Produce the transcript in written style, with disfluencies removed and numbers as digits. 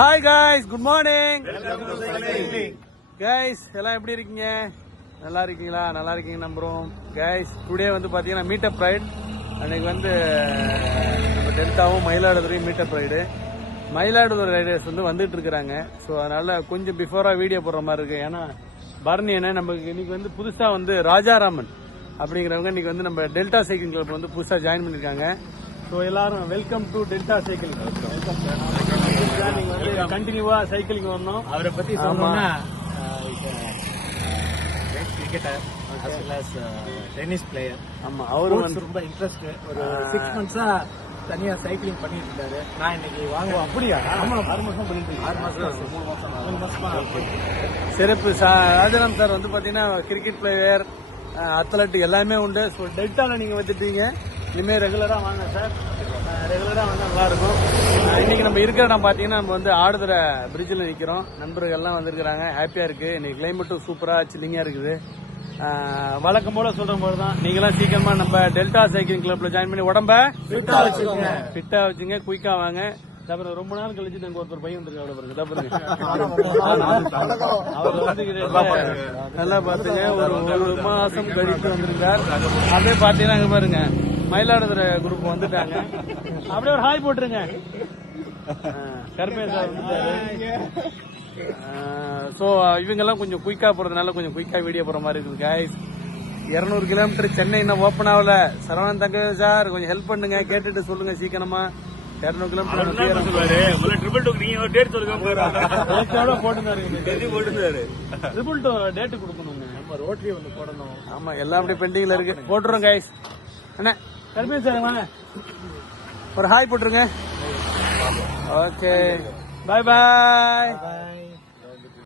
Hi guys, good morning guys. எல்லாம் எப்படி இருக்கீங்க? நல்லா இருக்கீங்களா? நல்லா இருக்கீங்க நம்புறோம் கைஸ். டுடே வந்து பாத்தீங்கன்னா மீட்டப் ரைட். அன்னைக்கு வந்து நம்ம டெல்டாவும் மயிலாடுதுறையும் மீட்டப் ரைடு. மயிலாடுதுறை ரைடர்ஸ் வந்து வந்துட்டு இருக்கிறாங்க. ஸோ அதனால கொஞ்சம் பிஃபோரா வீடியோ போடுற மாதிரி இருக்கு. ஏன்னா பரணி என்ன நமக்கு இன்னைக்கு வந்து புதுசா வந்து ராஜாராமன் அப்படிங்கிறவங்க இன்னைக்கு வந்து நம்ம டெல்டா சைக்கிள் கிளப் வந்து புதுசா ஜாயின் பண்ணிருக்காங்க. ஸோ எல்லாரும் welcome to delta cycle. Welcome sir. நீங்க வந்து கண்டினியூவா சைக்கிளிங் வரணும். அவரை பத்தி சொல்லணும்னா கிரிக்கெட்டர் டென்னிஸ் பிளேயர். ஆமா, அவரு வந்து ரொம்ப இன்ட்ரெஸ்ட். ஒரு 6 months தனியா சைக்கிளிங் பண்ணிட்டு இருக்காரு. நான் இன்னைக்கு வாங்குவோம். அப்படியா? ஆமா, 6 மாசம் பண்ணிட்டு 6 மாசம் 3 மாசமா சிறப்பு. ராஜாராம் சார் வந்து பாத்தீங்கன்னா கிரிக்கெட் பிளேயர், அத்லெட் எல்லாமே உண்டு. ஸோ டெல்டால நீங்க வந்துட்டீங்க, இனிமே ரெகுலரா வாங்க சார். ரெகுலரா வந்தா நல்லா இருக்கும். இன்னைக்கு நம்ம இருக்கிற இடம் பாத்தீங்கன்னா நம்ம வந்து ஆடுதுறை பிரிட்ஜில் நிக்கிறோம். நண்பர்கள் எல்லாம் வந்திருக்கிறாங்க. ஹாப்பியா இருக்கு. இன்னைக்கு கிளைமேட்டும் சூப்பரா சில்லிங்கா இருக்குது. வழக்கம் போல சொல்ற போது தான் நீங்களாம் சீக்கிரமா நம்ம டெல்டா சைக்கிளிங் கிளப்ல ஜாயின் பண்ணி உடம்ப ஃபிட்டா வச்சுங்க, குயிக்கா வாங்க. அப்புறம் ரொம்ப நாள் கழிச்சு நாங்க ஒருத்தர் பையன் வந்துருக்காரு. அவர் வந்து நல்லா பாத்துங்க. ஒரு மாசம் கழிச்சு வந்திருக்கார். அப்படியே பாத்தீங்கன்னா இங்க பாருங்க, மயிலாடுதுறை குரூப் வந்துட்டாங்க. அப்படியே ஒரு ஹாய் போட்டுருங்க. கருப்பேசா வந்துட்டாரு. ஸோ இவங்கெல்லாம் கொஞ்சம் குயிக்கா போறதுனால கொஞ்சம் குயிக்கா வீடியோ போற மாதிரி இருக்குது கைஸ். 200 கிலோமீட்டர் சென்னை இன்னும் ஓப்பன் ஆகல. சரவணன் தங்க சார் கொஞ்சம் ஹெல்ப் பண்ணுங்க, கேட்டுட்டு சொல்லுங்க சீக்கிரமா. 200 கிலோமீட்டர் டேட் கொடுக்கணுங்க. நம்ம ரோட்டரி ஒன்று போடணும். ஆமா, எல்லாம் அப்படியே பெண்டிங்ல இருக்கு. போட்டுறோம் கைஸ். என்ன கருமே சார் ஒரு ஹாய் போட்டுருங்க. ஓகே, பாய் பாய்.